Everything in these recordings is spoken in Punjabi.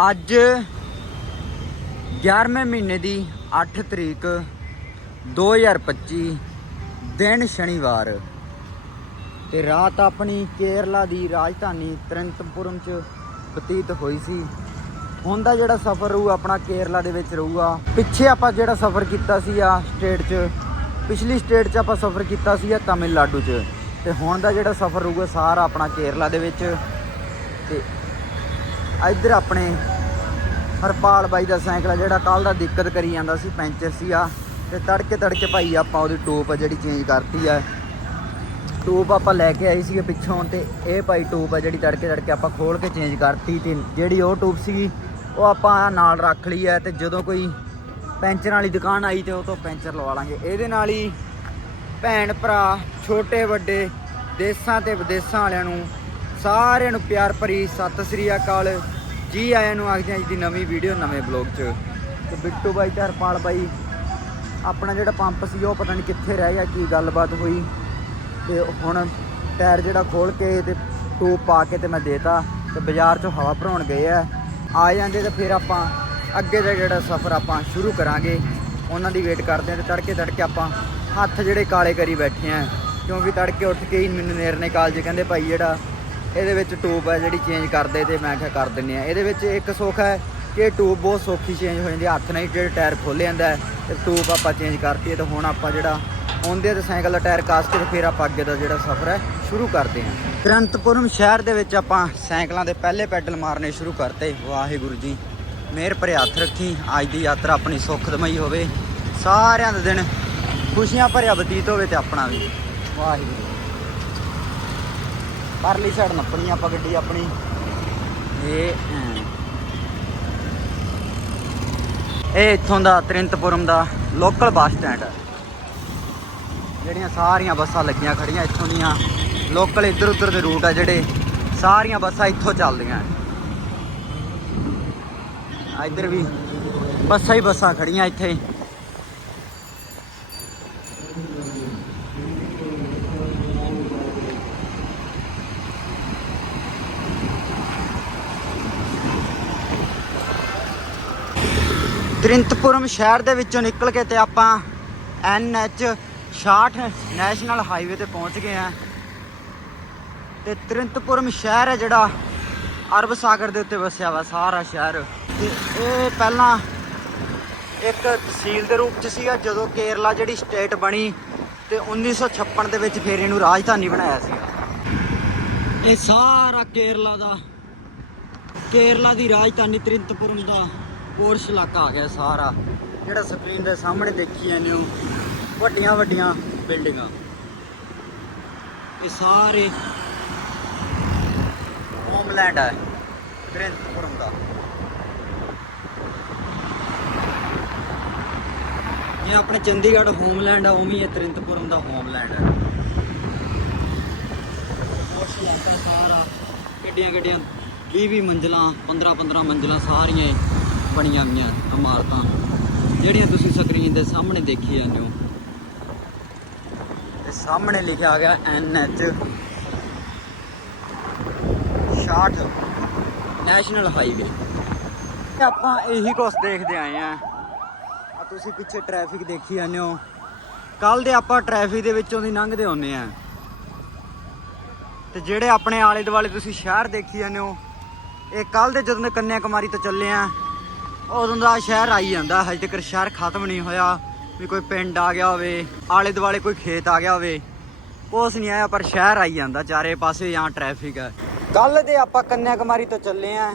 ਅੱਜ 11ਵੇਂ ਮਹੀਨੇ ਦੀ 8 ਤਰੀਕ 2025 ਦਿਨ ਸ਼ਨੀਵਾਰ। ਤੇ ਰਾਤ ਆਪਣੀ ਕੇਰਲਾ ਦੀ ਰਾਜਧਾਨੀ ਤ੍ਰਿੰਤਪੁਰਮ ਚ ਬਤੀਤ ਹੋਈ ਸੀ। ਹੁਣ ਦਾ ਜਿਹੜਾ ਸਫ਼ਰ ਰਹੂ ਆਪਣਾ ਕੇਰਲਾ ਦੇ ਵਿੱਚ ਰਹੂਗਾ ਪਿੱਛੇ ਆਪਾਂ ਜਿਹੜਾ ਸਫ਼ਰ ਕੀਤਾ ਸੀ ਆ ਸਟੇਟ 'ਚ, ਪਿਛਲੀ ਸਟੇਟ 'ਚ ਆਪਾਂ ਸਫ਼ਰ ਕੀਤਾ ਸੀ ਆ ਤਾਮਿਲਨਾਡੂ 'ਚ। ਤੇ ਹੁਣ ਦਾ ਜਿਹੜਾ ਸਫ਼ਰ ਰਹੂਗਾ ਸਾਰਾ ਆਪਣਾ ਕੇਰਲਾ ਦੇ ਵਿੱਚ। ਤੇ ਇੱਧਰ ਆਪਣੇ ਹਰਪਾਲ ਬਾਈ ਦਾ ਸਾਈਕਲ ਆ, ਜਿਹੜਾ ਕੱਲ ਦਾ ਦਿੱਕਤ ਕਰੀ ਜਾਂਦਾ ਸੀ, ਪੈਂਚਰ ਸੀ ਆ ਤੇ ਤੜਕੇ ਤੜਕੇ ਭਾਈ ਆਪਾਂ ਉਹਦੀ ਟੋਪ ਆ ਜਿਹੜੀ ਚੇਂਜ ਕਰਤੀ ਆ। ਟੋਪ ਆਪਾਂ ਲੈ ਕੇ ਆਈ ਸੀਗੇ ਪਿੱਛੋਂ ਤੇ ਇਹ ਭਾਈ ਟੋਪ ਆ ਜਿਹੜੀ ਤੜਕੇ ਤੜਕੇ ਆਪਾਂ ਖੋਲ ਕੇ ਚੇਂਜ ਕਰਤੀ ਤੇ ਜਿਹੜੀ ਉਹ ਟੂਬ ਸੀਗੀ, ਉਹ ਆਪਾਂ ਨਾਲ ਰੱਖ ਲਈ ਹੈ ਤੇ ਜਦੋਂ ਕੋਈ ਪੈਂਚਰ ਵਾਲੀ ਦੁਕਾਨ ਆਈ ਤੇ ਉਹ ਤੋਂ ਪੈਂਚਰ ਲਵਾ ਲਾਂਗੇ। ਇਹਦੇ ਨਾਲ ਹੀ ਭੈਣ ਭਰਾ, ਛੋਟੇ ਵੱਡੇ, ਦੇਸਾਂ ਤੇ ਵਿਦੇਸਾਂ ਵਾਲਿਆਂ ਨੂੰ ਸਾਰਿਆਂ ਨੂੰ ਪਿਆਰ ਭਰੀ ਸਤਿ ਸ੍ਰੀ ਅਕਾਲ। ਜੀ ਆਇਆਂ ਨੂੰ ਆਖਦੇ ਹਾਂ ਅੱਜ ਦੀ ਨਵੀਂ ਵੀਡੀਓ, ਨਵੇਂ ਬਲੌਗ 'ਚ। ਤੇ ਬਿੱਟੂ ਬਾਈ ਤੇ ਹਰਪਾਲ ਬਾਈ, ਆਪਣਾ ਜਿਹੜਾ ਪੰਪ ਸੀ, ਉਹ ਪਤਾ ਨਹੀਂ ਕਿੱਥੇ ਰਹਿ ਗਿਆ, ਕੀ ਗੱਲਬਾਤ ਹੋਈ। ਤੇ ਹੁਣ ਟਾਇਰ ਜਿਹੜਾ ਖੋਲ ਕੇ ਤੇ ਟੂਬ ਪਾ ਕੇ ਤੇ ਮੈਂ ਦੇਤਾ। ਤੇ ਬਾਜ਼ਾਰ 'ਚੋਂ ਹਵਾ ਭਰਾਉਣ ਗਏ ਆ। ਆ ਜਾਂਦੇ ਤੇ ਫਿਰ ਆਪਾਂ ਅੱਗੇ ਦਾ ਜਿਹੜਾ ਸਫ਼ਰ ਆਪਾਂ ਸ਼ੁਰੂ ਕਰਾਂਗੇ। ਉਹਨਾਂ ਦੀ ਵੇਟ ਕਰਦੇ ਆ ਤੇ ਤੜਕੇ ਤੜਕੇ ਆਪਾਂ ਹੱਥ ਜਿਹੜੇ ਕਾਲੇ ਕਰੀ ਬੈਠੇ ਆ। ਕਿਉਂਕਿ ਤੜਕੇ ਉੱਠ ਕੇ ਹੀ ਮੈਨੂੰ ਨੇਰਨੇ ਕਾਲਜ ਕਹਿੰਦੇ ਭਾਈ ਜਿਹੜਾ ਇਹਦੇ ਵਿੱਚ ਟੂਬ ਹੈ ਜਿਹੜੀ ਚੇਂਜ ਕਰਦੇ ਤੇ ਮੈਂ ਕਿਹਾ ਕਰ ਦਿੰਨੇ ਆ ਇਹਦੇ ਵਿੱਚ ਇੱਕ ਸੁੱਖ ਹੈ ਕਿ ਇਹ ਟੂਬ ਬਹੁਤ ਸੌਖੀ ਚੇਂਜ ਹੋ ਜਾਂਦੀ ਹੈ। ਹੱਥ ਨਾਲ ਹੀ ਜਿਹੜੇ ਟਾਇਰ ਖੋਲ ਜਾਂਦਾ ਹੈ ਤੇ ਟੂਬ ਆਪਾਂ ਚੇਂਜ ਕਰਤੀ ਹੈ ਤੇ ਹੁਣ ਆਪਾਂ ਜਿਹੜਾ ਆਉਂਦੇ ਤੇ ਸਾਈਕਲ ਦਾ ਟਾਇਰ ਕਾਸ ਕੇ ਤੇ ਫਿਰ ਆਪਾਂ ਅੱਗੇ ਦਾ ਜਿਹੜਾ ਸਫ਼ਰ ਹੈ ਸ਼ੁਰੂ ਕਰਦੇ ਹਾਂ। ਕਰੰਤਪੁਰਮ ਸ਼ਹਿਰ ਦੇ ਵਿੱਚ ਆਪਾਂ ਸਾਈਕਲਾਂ ਦੇ ਪਹਿਲੇ ਪੈਡਲ ਮਾਰਨੇ ਸ਼ੁਰੂ ਕਰਤੇ। ਵਾਹਿਗੁਰੂ ਜੀ, ਮਿਹਰ ਭਰੇ ਹੱਥ ਰੱਖੀ। ਅੱਜ ਦੀ ਯਾਤਰਾ ਆਪਣੀ ਸੁਖਦਮਈ ਹੋਵੇ। ਸਾਰਿਆਂ ਦਾ ਦਿਨ ਖੁਸ਼ੀਆਂ ਭਰਿਆ ਬਤੀਤ ਹੋਵੇ ਤੇ ਆਪਣਾ ਵੀ। ਵਾਹਿਗੁਰੂ ਪਰਲੀ ਸਾਈਡ ਨੱਪਣੀ ਆਪਾਂ ਗੱਡੀ ਆਪਣੀ। ਇਹ ਇਹ ਇੱਥੋਂ ਦਾ ਤ੍ਰਿੰਤਪੁਰਮ ਦਾ ਲੋਕਲ ਬੱਸ ਸਟੈਂਡ ਹੈ ਜਿਹੜੀਆਂ ਸਾਰੀਆਂ ਬੱਸਾਂ ਲੱਗੀਆਂ ਖੜੀਆਂ ਇੱਥੋਂ ਦੀਆਂ। ਲੋਕਲ ਇੱਧਰ ਉੱਧਰ ਦੇ ਰੂਟ ਆ ਜਿਹੜੇ ਸਾਰੀਆਂ ਬੱਸਾਂ ਇੱਥੋਂ ਚੱਲਦੀਆਂ। ਇੱਧਰ ਵੀ ਬੱਸਾਂ ਹੀ ਬੱਸਾਂ ਖੜੀਆਂ ਇੱਥੇ। ਤ੍ਰਿੰਤਪੁਰਮ ਸ਼ਹਿਰ ਦੇ ਵਿੱਚੋਂ ਨਿਕਲ ਕੇ ਤੇ ਆਪਾਂ NH 66 ਨੈਸ਼ਨਲ ਹਾਈਵੇ ਤੇ ਪਹੁੰਚ ਗਏ ਆ ਤੇ ਤ੍ਰਿੰਤਪੁਰਮ ਸ਼ਹਿਰ ਹੈ ਜਿਹੜਾ ਅਰਬ ਸਾਗਰ ਦੇ ਉੱਤੇ ਵਸਿਆ ਵਾ, ਸਾਰਾ ਸ਼ਹਿਰ। ਤੇ ਇਹ ਪਹਿਲਾਂ ਇੱਕ ਤਹਿਸੀਲ ਦੇ ਰੂਪ ਚ ਸੀਗਾ, ਜਦੋਂ ਕੇਰਲਾ ਜਿਹੜੀ ਸਟੇਟ ਬਣੀ ਤੇ 1956 ਦੇ ਵਿੱਚ ਫਿਰ ਇਹਨੂੰ ਰਾਜਧਾਨੀ ਬਣਾਇਆ ਸੀਗਾ। ਇਹ ਸਾਰਾ ਕੇਰਲਾ ਦਾ, ਕੇਰਲਾ ਦੀ ਰਾਜਧਾਨੀ ਤ੍ਰਿੰਤਪੁਰਮ ਦਾ ਪੋਰਸ਼ ਇਲਾਕਾ ਆ ਗਿਆ ਸਾਰਾ। ਜਿਹੜਾ ਸਕਰੀਨ ਦੇ ਸਾਹਮਣੇ ਦੇਖੀ ਜਾਂਦੇ ਹੋ, ਵੱਡੀਆਂ ਵੱਡੀਆਂ ਬਿਲਡਿੰਗਾਂ ਇਹ ਸਾਰੇ ਹੋਮਲੈਂਡ ਹੈ ਤ੍ਰਿੰਤਪੁਰਮ ਦਾ। ਇਹ ਆਪਣੇ ਚੰਡੀਗੜ੍ਹ ਹੋਮਲੈਂਡ ਹੈ ਉਵੇਂ ਹੀ ਇਹ ਤ੍ਰਿੰਤਪੁਰਮ ਦਾ ਹੋਮਲੈਂਡ ਹੈ ਪੋਰਸ਼ ਇਲਾਕਾ ਸਾਰਾ ਗੱਡੀਆਂ ਗੱਡੀਆਂ 20 20 ਮੰਜ਼ਲਾਂ 15 15 ਮੰਜ਼ਲਾਂ ਸਾਰੀਆਂ ਹੀ ਬਣੀਆਂ ਹੋਈਆਂ ਇਮਾਰਤਾਂ। ਜਿਹੜੀਆਂ ਤੁਸੀਂ ਸਕਰੀਨ ਦੇ ਸਾਹਮਣੇ ਦੇਖੀ ਜਾਂਦੇ ਹੋ। ਤੇ ਸਾਹਮਣੇ ਲਿਖਿਆ ਗਿਆ NH 66 ਨੈਸ਼ਨਲ ਹਾਈਵੇ। ਤੇ ਆਪਾਂ ਇਹੀ ਕੁਛ ਦੇਖਦੇ ਆਏ ਆ ਆ ਤੁਸੀਂ ਪਿੱਛੇ ਟ੍ਰੈਫਿਕ ਦੇਖੀ ਜਾਂਦੇ ਹੋ। ਕੱਲ ਦੇ ਆਪਾਂ ਟ੍ਰੈਫਿਕ ਦੇ ਵਿੱਚੋਂ ਦੀ ਲੰਘਦੇ ਹੁੰਨੇ ਆ ਤੇ ਜਿਹੜੇ ਆਪਣੇ ਆਲੇ ਦੁਆਲੇ ਤੁਸੀਂ ਸ਼ਹਿਰ ਦੇਖੀ ਜਾਂਦੇ ਹੋ, ਇਹ ਕੱਲ ਦੇ ਜਦੋਂ ਦੇ ਕੰਨਿਆ ਕੁਮਾਰੀ ਤੋਂ ਚੱਲੇ ਆ ਉਦੋਂ ਦਾ ਸ਼ਹਿਰ ਆਈ ਜਾਂਦਾ, ਹਜੇ ਤੱਕ ਸ਼ਹਿਰ ਖਤਮ ਨਹੀਂ ਹੋਇਆ। ਵੀ ਕੋਈ ਪਿੰਡ ਆ ਗਿਆ ਹੋਵੇ, ਆਲੇ ਦੁਆਲੇ ਕੋਈ ਖੇਤ ਆ ਗਿਆ ਹੋਵੇ, ਕੁਛ ਨਹੀਂ ਆਇਆ, ਪਰ ਸ਼ਹਿਰ ਆਈ ਜਾਂਦਾ, ਚਾਰੇ ਪਾਸੇ ਜਾਂ ਟ੍ਰੈਫਿਕ ਹੈ ਕੱਲ ਦੇ ਆਪਾਂ ਕੰਨਿਆ ਕੁਮਾਰੀ ਤੋਂ ਚੱਲੇ ਆ,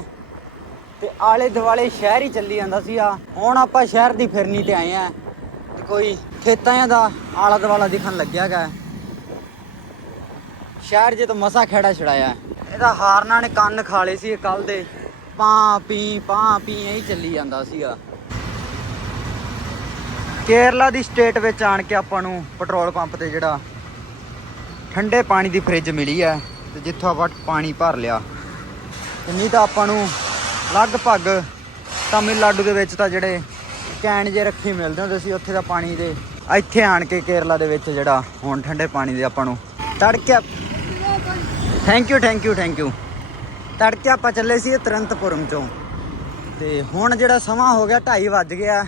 ਤੇ ਆਲੇ ਦੁਆਲੇ ਸ਼ਹਿਰ ਹੀ ਚੱਲੀ ਜਾਂਦਾ ਸੀ ਆ। ਹੁਣ ਆਪਾਂ ਸ਼ਹਿਰ ਦੀ ਫਿਰਨੀ ਤੇ ਆਏ ਆ, ਤੇ ਕੋਈ ਖੇਤਾਂ ਦਾ ਆਲਾ ਦੁਆਲਾ ਦਿਖਣ ਲੱਗਿਆ ਗਾ। ਸ਼ਹਿਰ ਜੇ ਤੋਂ ਮਸਾ ਖੇੜਾ ਛੜਾਇਆ ਇਹਦਾ ਹਾਰਨਾ ਨੇ ਕੰਨ ਖਾਲੇ ਸੀ ਕੱਲ ਦੇ। ਪਾ, ਪੀ, ਪਾਂ, ਪੀ ਐਂ ਹੀ ਚੱਲੀ ਜਾਂਦਾ ਸੀਗਾ। ਕੇਰਲਾ ਦੀ ਸਟੇਟ ਵਿੱਚ ਆਣ ਕੇ ਆਪਾਂ ਨੂੰ ਪੈਟਰੋਲ ਪੰਪ ਤੇ ਜਿਹੜਾ ਠੰਡੇ ਪਾਣੀ ਦੀ ਫ੍ਰਿਜ ਮਿਲੀ ਹੈ ਤੇ ਜਿੱਥੋਂ ਆਪਾਂ ਪਾਣੀ ਭਰ ਲਿਆ। ਨਹੀਂ ਤਾਂ ਆਪਾਂ ਨੂੰ ਲਗਭਗ ਤਾਮਿਲਨਾਡੂ ਦੇ ਵਿੱਚ ਤਾਂ ਜਿਹੜੇ ਕੈਨ ਜੇ ਰੱਖੀ ਮਿਲਦੇ ਹੁੰਦੇ ਸੀ, ਉੱਥੇ ਦਾ ਪਾਣੀ ਦੇ ਇੱਥੇ ਆਣ ਕੇ ਕੇਰਲਾ ਦੇ ਵਿੱਚ ਜਿਹੜਾ ਹੁਣ ਠੰਡੇ ਪਾਣੀ ਦੇ ਆਪਾਂ ਨੂੰ ਤੜਕੇ thank you thank you thank you ਤੜਕੇ ਆਪਾਂ ਚੱਲੇ ਸੀ ਤਰੰਤਪੁਰਮ ਚੋਂ। ਤੇ ਹੁਣ ਜਿਹੜਾ ਸਮਾਂ ਹੋ ਗਿਆ 2:30 ਵੱਜ ਗਿਆ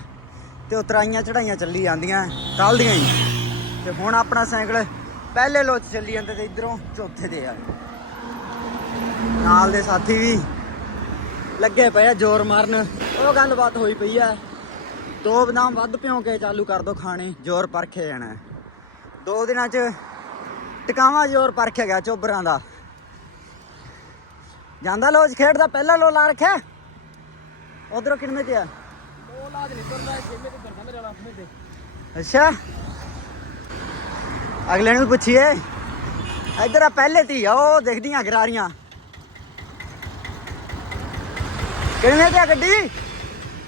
ਤੇ ਉਤਰਾਈਆਂ ਚੜਾਈਆਂ ਚੱਲੀ ਜਾਂਦੀਆਂ ਕੱਲ ਦੀਆਂ ਹੀ। ਤੇ ਹੁਣ ਆਪਣਾ ਸਾਈਕਲ ਪਹਿਲੇ ਲੋਚ ਚੱਲੀ ਜਾਂਦੇ ਤੇ ਇਧਰੋਂ ਚੌਥੇ ਤੇ ਆ। ਨਾਲ ਦੇ ਸਾਥੀ ਵੀ ਲੱਗੇ ਪਏ ਆ ਜ਼ੋਰ ਮਾਰਨ। ਉਹ ਗੱਲਬਾਤ ਹੋਈ ਪਈ ਆ। ਦੋ ਬਦਾਮ ਵੱਧ ਪਿਉ ਕੇ ਚਾਲੂ ਕਰ ਦੋ ਖਾਣੇ, ਜ਼ੋਰ ਪਰਖੇ ਜਾਣਾ। ਦੋ ਦਿਨਾਂ ਚ ਟਿਕਾਵਾ ਜ਼ੋਰ ਪਰਖਿਆ ਗਿਆ ਚੋਬਰਾਂ ਦਾ। ਜਾਂਦਾ ਲੋਜ ਖੇਡਦਾ ਪਹਿਲਾ ਲੋ ਲਾ ਰੱਖਿਆ। ਉਧਰੋਂ ਕਿੰਨੇ ਤੇ ਆ? ਉਹ ਲਾਜ ਨਹੀਂ ਕਰਦਾ ਜਿੰਨੇ ਤੇ ਕਰਦਾ ਮੇਰੇ ਵਾਲਾ ਆਪਣੇ ਤੇ ਅੱਛਾ। ਅਗਲੇ ਨੂੰ ਵੀ ਪੁੱਛੀਏ। ਇੱਧਰ ਆ ਪਹਿਲੇ ਤੀ ਆ, ਉਹ ਦੇਖਦੀਆਂ ਗਰਾਰੀਆਂ। ਕਿੰਨੇ ਤੇ ਆ ਗੱਡੀ?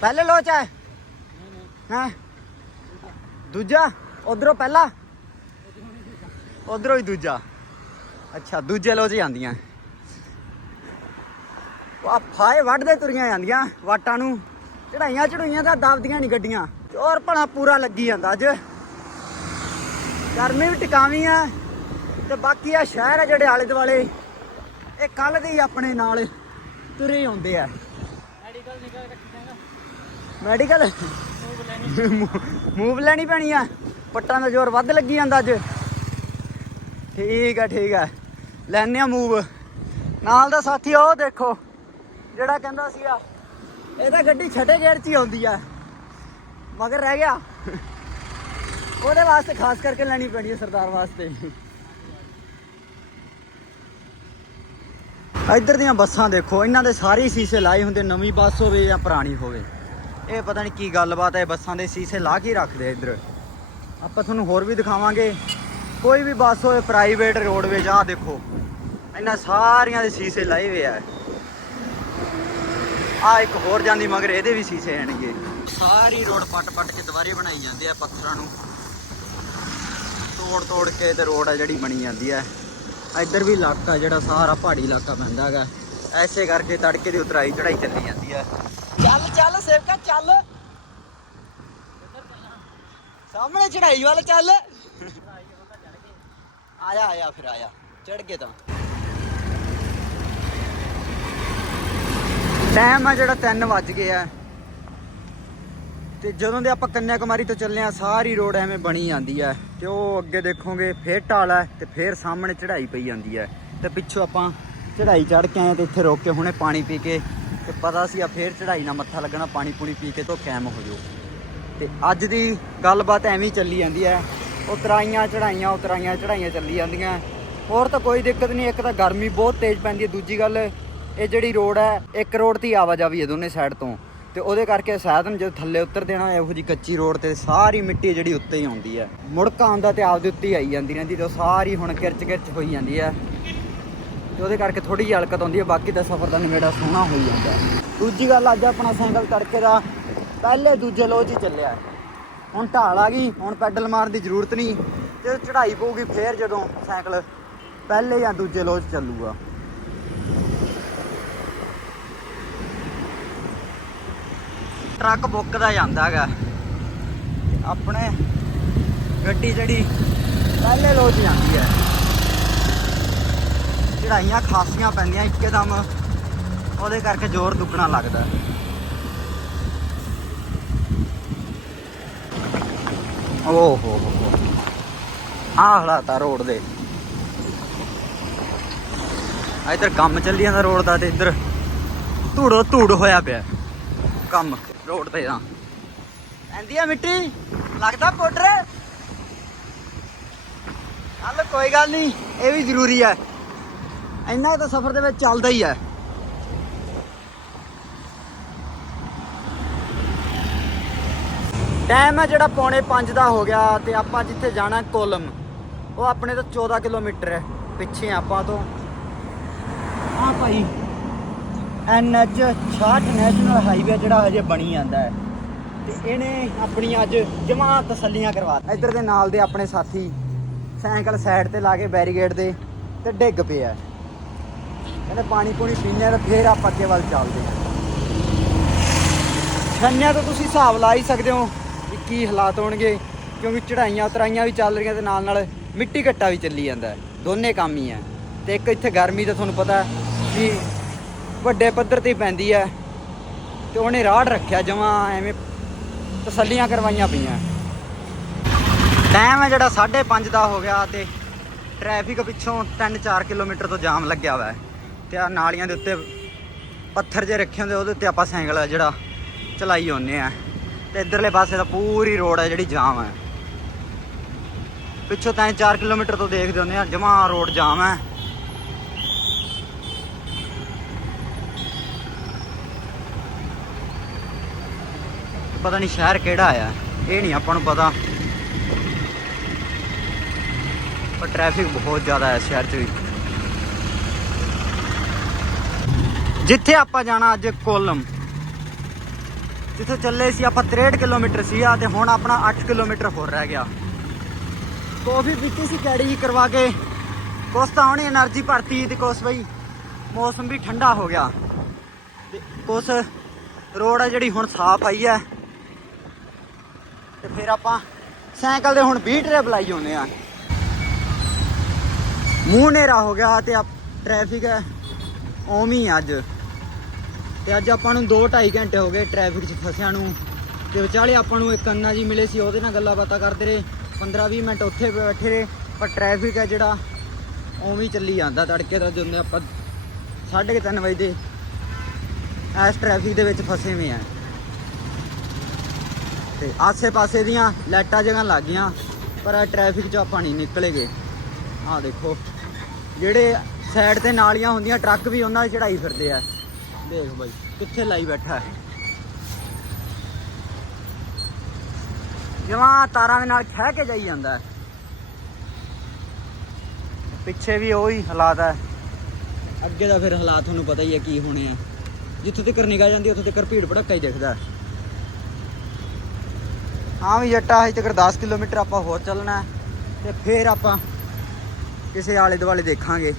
ਪਹਿਲੇ ਲੋਚ ਹੈ ਹਾਂ? ਦੂਜਾ, ਉਧਰੋਂ ਪਹਿਲਾ। ਉਧਰੋਂ ਹੀ ਦੂਜਾ। ਅੱਛਾ, ਦੂਜੇ ਲੋਚ ਹੀ ਆ ਫਾਏ ਵੱਢਦੇ ਤੁਰੀਆਂ ਜਾਂਦੀਆਂ ਵਾਟਾਂ ਨੂੰ। ਚੜਾਈਆਂ ਚੜੂਈਆਂ ਤਾਂ ਦਬਦੀਆਂ ਨਹੀਂ ਗੱਡੀਆਂ। ਔਰ ਭਣਾ ਪੂਰਾ ਲੱਗੀ ਜਾਂਦਾ ਅੱਜ। ਗਰਮੀ ਵੀ ਟਿਕਾਵੀਂ ਆ ਤੇ ਬਾਕੀ ਆ ਸ਼ਹਿਰ ਆ ਜਿਹੜੇ ਆਲੇ ਦੁਆਲੇ ਇਹ ਕੱਲ ਦੇ ਹੀ ਆਪਣੇ ਨਾਲ ਤੁਰੇ ਆਉਂਦੇ ਆ। ਮੈਡੀਕਲ ਨਿਕਲ ਰੱਖੀ ਜਾਏਗਾ। ਮੈਡੀਕਲ ਮੂਵ ਲੈਣੀ ਪੈਣੀ ਆ। ਪੱਟਾਂ ਦਾ ਜ਼ੋਰ ਵੱਧ ਲੱਗੀ ਜਾਂਦਾ ਅੱਜ। ਠੀਕ ਆ ਠੀਕ ਆ। ਲੈਣੇ ਆ ਮੂਵ। ਨਾਲ ਦਾ ਸਾਥੀ ਉਹ ਦੇਖੋ। ਜਿਹੜਾ ਕਹਿੰਦਾ ਸੀਗਾ ਇਹ ਤਾਂ ਗੱਡੀ ਛਟੇ ਗੇੜ 'ਚ ਹੀ ਆਉਂਦੀ ਆ। ਮਗਰ ਰਹਿ ਗਿਆ। ਉਹਦੇ ਵਾਸਤੇ ਖਾਸ ਕਰਕੇ ਲੈਣੀ ਪੈਣੀ ਹੈ ਸਰਦਾਰ ਵਾਸਤੇ। ਇੱਧਰ ਦੀਆਂ ਬੱਸਾਂ ਦੇਖੋ, ਇਹਨਾਂ ਦੇ ਸਾਰੇ ਸ਼ੀਸ਼ੇ ਲਾਏ ਹੁੰਦੇ, ਨਵੀਂ ਬੱਸ ਹੋਵੇ ਜਾਂ ਪੁਰਾਣੀ ਹੋਵੇ। ਇਹ ਪਤਾ ਨਹੀਂ ਕੀ ਗੱਲਬਾਤ ਹੈ ਬੱਸਾਂ ਦੇ ਸ਼ੀਸ਼ੇ ਲਾ ਕੇ ਰੱਖਦੇ ਇੱਧਰ। ਆਪਾਂ ਤੁਹਾਨੂੰ ਹੋਰ ਵੀ ਦਿਖਾਵਾਂਗੇ। ਕੋਈ ਵੀ ਬੱਸ ਹੋਵੇ ਪ੍ਰਾਈਵੇਟ ਰੋਡਵੇਜ ਆਹ ਦੇਖੋ। ਇਹਨਾਂ ਸਾਰੀਆਂ ਦੇ ਸ਼ੀਸ਼ੇ ਲਾਏ ਹੋਏ ਆ। ਆ ਇੱਕ ਹੋਰ ਜਾਂਦੀ, ਮਗਰ ਇਹਦੇ ਵੀ ਸ਼ੀਸ਼ੇ ਹਣਗੇ। ਸਾਰੀ ਰੋਡ ਪੱਟ ਪੱਟ ਕੇ ਦੁਬਾਰੇ ਬਣਾਈ ਜਾਂਦੇ ਆ ਪੱਥਰਾਂ ਨੂੰ। ਤੋੜ ਤੋੜ ਕੇ ਤੇ ਰੋਡ ਆ ਜਿਹੜੀ ਬਣੀ ਜਾਂਦੀ ਹੈ ਇੱਧਰ ਵੀ ਇਲਾਕਾ ਜਿਹੜਾ, ਸਾਰਾ ਪਹਾੜੀ ਇਲਾਕਾ ਪੈਂਦਾ ਹੈਗਾ। ਐਸੇ ਕਰਕੇ ਤੜਕੇ ਦੀ ਉਤਰਾਈ ਚੜਾਈ ਚੱਲੀ ਜਾਂਦੀ ਹੈ ਚੱਲ ਚੱਲ, ਸੇਵਕਾ, ਚੱਲ। ਸਾਹਮਣੇ ਚੜਾਈ ਵੱਲ ਚੱਲ। ਆਇਆ ਆਇਆ, ਫਿਰ ਆਇਆ। ਚੜ ਗਏ ਤਾਂ। ਟਾਈਮ ਆ ਜਿਹੜਾ 3 ਵੱਜ ਗਏ ਆ। ਤੇ ਜਦੋਂ ਦੇ ਆਪਾਂ ਕੰਨਿਆ ਕੁਮਾਰੀ ਤੋਂ ਚੱਲੇ ਆ, ਸਾਰੀ ਰੋਡ ਐਵੇਂ ਬਣੀ ਜਾਂਦੀ ਹੈ ਤੇ ਉਹ ਅੱਗੇ ਦੇਖੋਗੇ, ਫੇਰ ਢਾਲ ਹੈ ਤੇ ਫੇਰ ਸਾਹਮਣੇ ਚੜ੍ਹਾਈ ਪਈ ਜਾਂਦੀ ਹੈ ਤੇ ਪਿੱਛੋਂ ਆਪਾਂ ਚੜ੍ਹਾਈ ਚੜ੍ਹ ਕੇ ਆਏ ਤੇ ਇੱਥੇ ਰੋਕ ਕੇ ਹੁਣੇ ਪਾਣੀ ਪੀ ਕੇ ਤੇ ਪਤਾ ਸੀ ਆ, ਫੇਰ ਚੜ੍ਹਾਈ ਨਾਲ ਮੱਥਾ ਲੱਗਣਾ, ਪਾਣੀ ਪੂਣੀ ਪੀ ਕੇ ਤੋਂ ਕੈਮ ਹੋ ਜਾਓ ਤੇ ਅੱਜ ਦੀ ਗੱਲਬਾਤ ਐਵੇਂ ਚੱਲੀ ਜਾਂਦੀ ਹੈ ਉਤਰਾਈਆਂ, ਚੜ੍ਹਾਈਆਂ ਉਤਰਾਈਆਂ, ਚੜ੍ਹਾਈਆਂ ਚੱਲੀ ਜਾਂਦੀਆਂ। ਹੋਰ ਤਾਂ ਕੋਈ ਦਿੱਕਤ ਨਹੀਂ, ਇੱਕ ਤਾਂ ਗਰਮੀ ਬਹੁਤ ਤੇਜ਼ ਪੈਂਦੀ ਹੈ ਦੂਜੀ ਗੱਲ ਇਹ ਜਿਹੜੀ ਰੋਡ ਹੈ, ਇੱਕ ਰੋਡ ਤੇ ਹੀ ਆਵਾਜਾਈ ਹੈ ਦੋਨੇ ਸਾਈਡ ਤੋਂ। ਤੇ ਉਹਦੇ ਕਰਕੇ ਸਾਧਨ ਜਦੋਂ ਥੱਲੇ ਉਤਰ ਦੇਣਾ ਇਹੋ ਜੀ ਕੱਚੀ ਰੋਡ ਤੇ ਸਾਰੀ ਮਿੱਟੀ ਜਿਹੜੀ ਉੱਤੇ ਹੀ ਆਉਂਦੀ ਹੈ। ਮੁੜਕਾ ਆਉਂਦਾ ਤੇ ਆਪਦੇ ਉੱਤੇ ਹੀ ਆਈ ਜਾਂਦੀ ਰਹਿੰਦੀ ਤੇ ਉਹ ਸਾਰੀ ਹੁਣ ਕਿਰਚ ਕਿਰਚ ਹੋਈ ਜਾਂਦੀ ਹੈ। ਤੇ ਉਹਦੇ ਕਰਕੇ ਥੋੜੀ ਜਿਹੀ ਹਲਕਤ ਆਉਂਦੀ ਹੈ, ਬਾਕੀ ਦਾ ਸਫ਼ਰ ਦਾ ਨਵੇੜਾ ਸੋਹਣਾ ਹੋਈ ਜਾਂਦਾ ਦੂਜੀ ਗੱਲ, ਅੱਜ ਆਪਣਾ ਸਾਈਕਲ ਤੜਕੇ ਦਾ ਪਹਿਲੇ ਦੂਜੇ ਲੋਜ ਹੀ ਚੱਲਿਆ ਹੁਣ ਢਾਲ ਆ ਗਈ, ਹੁਣ ਪੈਡਲ ਮਾਰਨ ਦੀ ਜ਼ਰੂਰਤ ਨਹੀਂ। ਤੇ ਚੜ੍ਹਾਈ ਪਊਗੀ ਫੇਰ ਜਦੋਂ ਸਾਈਕਲ ਪਹਿਲੇ ਜਾਂ ਦੂਜੇ ਲੋਜ ਚੱਲੂਗਾ। ਟਰੱਕ ਬੁੱਕ ਦਾ ਜਾਂਦਾ ਹੈਗਾ। ਆਪਣੇ ਗੱਡੀ ਜਿਹੜੀ, ਪਹਿਲੇ ਲੋਜ ਜਾਂਦੀ ਹੈ। ਚੜਾਈਆਂ ਖਾਸੀਆਂ ਪੈਂਦੀਆਂ, ਇੱਕਦਮ ਉਹਦੇ ਕਰਕੇ ਜ਼ੋਰ ਦੁੱਗਣਾ ਲੱਗਦਾ। ਓ ਹੋ ਹੋ ਆਹ ਹਾਲਾਤ ਰੋਡ ਦੇ। ਇਧਰ ਕੰਮ ਚੱਲੀ ਜਾਂਦਾ ਰੋਡ ਦਾ ਤੇ ਇੱਧਰ ਧੂੜੋ ਧੂੜ ਹੋਇਆ ਪਿਆ। ਕੰਮ। ਰੋਡ ਤੇ ਤਾਂ ਐਂਦੀ ਆ ਮਿੱਟੀ? ਲੱਗਦਾ ਪਾਊਡਰ ਚੱਲ ਕੋਈ ਗੱਲ ਨਹੀਂ, ਇਹ ਵੀ ਜ਼ਰੂਰੀ ਹੈ ਇੰਨਾ ਤਾਂ ਸਫ਼ਰ ਦੇ ਵਿੱਚ ਚੱਲਦਾ ਹੀ ਹੈ ਟਾਈਮ ਹੈ ਜਿਹੜਾ ਪੌਣੇ 5 ਦਾ ਹੋ ਗਿਆ ਤੇ ਆਪਾਂ ਜਿੱਥੇ ਜਾਣਾ ਕੋਲਮ, ਉਹ ਆਪਣੇ ਤੋਂ 14 ਕਿਲੋਮੀਟਰ ਹੈ। ਪਿੱਛੇ ਆਪਾਂ ਤੋਂ। ਆ ਭਾਈ। ਐਨਐਚ 66 ਨੈਸ਼ਨਲ ਹਾਈਵੇ ਜਿਹੜਾ ਹਜੇ ਬਣੀ ਜਾਂਦਾ ਹੈ। ਤੇ ਇਹਨੇ ਆਪਣੀ ਅੱਜ ਜਮਾ ਤਸੱਲੀਆਂ ਕਰਵਾ ਇੱਧਰ ਦੇ ਨਾਲ ਦੇ ਆਪਣੇ ਸਾਥੀ ਸਾਈਕਲ ਸਾਈਡ ਤੇ ਲਾ ਕੇ ਬੈਰੀਗੇਡ ਦੇ ਤੇ ਡਿੱਗ ਪਿਆ ਕਹਿੰਦੇ ਪਾਣੀ ਪੂਣੀ ਪੀਣੇ ਆ ਤੇ ਫੇਰ ਆਪਾਂ ਅੱਗੇ ਵੱਲ ਚੱਲਦੇ ਹਾਂ। ਛੰਨਿਆਂ ਤੋਂ ਤੁਸੀਂ ਹਿਸਾਬ ਲਾ ਹੀ ਸਕਦੇ ਹੋ ਕਿ ਕੀ ਹਾਲਾਤ ਹੋਣਗੇ, ਕਿਉਂਕਿ ਚੜਾਈਆਂ ਉਤਰਾਈਆਂ ਵੀ ਚੱਲ ਰਹੀਆਂ ਤੇ ਨਾਲ ਨਾਲ ਮਿੱਟੀ ਘੱਟਾ ਵੀ ਚੱਲੀ ਜਾਂਦਾ ਦੋਨੇ ਕੰਮ ਹੀ ਹੈ। ਤੇ ਇੱਕ ਇੱਥੇ ਗਰਮੀ ਦਾ ਤੁਹਾਨੂੰ ਪਤਾ ਕਿ ਵੱਡੇ ਪੱਧਰ ਤੇ ਪੈਂਦੀ ਹੈ ਤੇ ਉਹਨੇ ਰਾੜ ਰੱਖਿਆ, ਜਮਾ ਐਵੇਂ ਤਸੱਲੀਆਂ ਕਰਵਾਈਆਂ ਪਈਆਂ। ਟਾਈਮ ਹੈ ਜਿਹੜਾ 5:30 ਦਾ ਹੋ ਗਿਆ ਤੇ ਟ੍ਰੈਫਿਕ ਪਿੱਛੋਂ 3-4 ਕਿਲੋਮੀਟਰ ਤੋਂ ਜਾਮ ਲੱਗਿਆ ਹੋਇਆ ਹੈ ਤੇ ਆ ਨਾਲੀਆਂ ਦੇ ਉੱਤੇ ਪੱਥਰ ਜੇ ਰੱਖੇ ਹੁੰਦੇ, ਉਹਦੇ ਉੱਤੇ ਆਪਾਂ ਸਾਈਕਲ ਆ ਜਿਹੜਾ ਚਲਾਈ ਹੁੰਨੇ ਆ ਤੇ ਇਧਰਲੇ ਪਾਸੇ ਤਾਂ ਪੂਰੀ ਰੋਡ ਹੈ ਜਿਹੜੀ ਜਾਮ ਹੈ। ਪਿੱਛੋਂ 3-4 ਕਿਲੋਮੀਟਰ ਤੋਂ ਦੇਖਦੇ ਹੁੰਦੇ ਆ ਜਮਾ ਰੋਡ ਜਾਮ ਹੈ। ਪਤਾ ਨਹੀਂ ਸ਼ਹਿਰ ਕਿਹੜਾ ਆ। ਇਹ ਨਹੀਂ ਆਪਾਂ ਨੂੰ ਪਤਾ। ਪਰ ਟ੍ਰੈਫਿਕ ਬਹੁਤ ਜ਼ਿਆਦਾ ਹੈ ਸ਼ਹਿਰ 'ਚ ਵੀ। ਜਿੱਥੇ ਆਪਾਂ ਜਾਣਾ ਅੱਜ ਕੋਲਮ। ਜਿੱਥੇ ਚੱਲੇ ਸੀ ਆਪਾਂ 63 ਕਿਲੋਮੀਟਰ ਸੀ ਆ ਤੇ ਹੁਣ ਆਪਣਾ 8 ਕਿਲੋਮੀਟਰ ਹੋਰ ਰਹਿ ਗਿਆ। ਕਾਫੀ ਪੀਤੀ ਸੀ ਕੈੜੀ ਜੀ ਕਰਵਾ ਕੇ। ਕੁਛ ਤਾਂ ਹੁਣੇ એનર્ਜੀ ਭਰਤੀ ਤੇ ਕੁਛ ਬਈ ਮੌਸਮ ਵੀ ਠੰਡਾ ਹੋ ਗਿਆ। ਤੇ ਕੁਛ ਰੋਡ ਆ ਜਿਹੜੀ ਹੁਣ ਸਾਫ਼ ਆਈ ਹੈ। ਤੇ ਫਿਰ ਆਪਾਂ ਸਾਈਕਲ ਦੇ ਹੁਣ 20 ਟਰੇ ਲਾਈ ਜਾਂਦੇ ਆ। ਮੂੰਹ ਹਨੇਰਾ ਹੋ ਗਿਆ ਤੇ ਟ੍ਰੈਫਿਕ ਹੈ, ਉਵੇਂ ਹੀ ਅੱਜ। ਤੇ ਅੱਜ ਆਪਾਂ ਨੂੰ 2 2.5 ਘੰਟੇ ਹੋ ਗਏ ਟ੍ਰੈਫਿਕ 'ਚ ਫਸਿਆਂ ਨੂੰ। ਤੇ ਵਿਚਾਲੇ ਆਪਾਂ ਨੂੰ ਇੱਕ ਅੰਨਾ ਜੀ ਮਿਲੇ ਸੀ, ਉਹਦੇ ਨਾਲ ਗੱਲਾਂ ਬਾਤਾਂ ਕਰਦੇ ਰਹੇ। 15 20 ਮਿੰਟ ਉੱਥੇ ਬੈਠੇ ਰਹੇ, ਪਰ ਟ੍ਰੈਫਿਕ ਹੈ ਜਿਹੜਾ, ਉਵੇਂ ਚੱਲੀ ਜਾਂਦਾ ਤੜਕੇ ਦਾ ਜਦੋਂ ਆਪਾਂ 3:30 ਵਜੇ ਦੇ ਇਸ ਟ੍ਰੈਫਿਕ ਦੇ ਵਿੱਚ ਫਸੇ ਹੋਏ ਆ। ਤੇ ਆਸੇ-ਪਾਸੇ ਦੀਆਂ ਲਾਈਟਾਂ ਜਗ੍ਹਾ ਲੱਗ ਗਈਆਂ, ਪਰ ਆ ਟ੍ਰੈਫਿਕ 'ਚ ਆਪਾਂ ਨਹੀਂ ਨਿਕਲੇਗੇ। ਆਹ ਦੇਖੋ, ਜਿਹੜੇ ਸਾਈਡ ਤੇ ਨਾਲੀਆਂ ਹੁੰਦੀਆਂ ਟਰੱਕ ਵੀ ਉਹਨਾਂ 'ਤੇ ਚੜਾਈ ਫਿਰਦੇ ਆ। ਦੇਖ ਬਾਈ, ਕਿੱਥੇ ਲਾਈ ਬੈਠਾ ਹੈ। ਜਮਾ ਤਾਰਾਂ ਦੇ ਨਾਲ ਖਹਿ ਕੇ ਜਾਈ ਜਾਂਦਾ ਪਿੱਛੇ ਵੀ ਉਹੀ ਹਾਲਾਤ ਹੈ। ਅੱਗੇ ਦਾ ਫਿਰ ਹਾਲਾਤ ਤੁਹਾਨੂੰ ਪਤਾ ਹੀ ਹੈ ਕੀ ਹੋਣੇ ਆ। ਜਿੱਥੇ ਤੱਕ ਨਿਗਾਹ ਜਾਂਦੀ, ਉੱਥੇ ਤੱਕ ਭੀੜ ਭੜੱਕਾ ਹੀ ਦਿਖਦਾ ਹੈ ਹਾਂ ਵੀ ਜੱਟਾ ਹਜੇ ਤੱਕ 10 ਕਿਲੋਮੀਟਰ ਆਪਾਂ ਹੋਰ ਚੱਲਣਾ ਹੈ ਤੇ ਫਿਰ ਆਪਾਂ ਕਿਸੇ ਆਲੇ ਦੁਆਲੇ ਦੇਖਾਂਗੇ।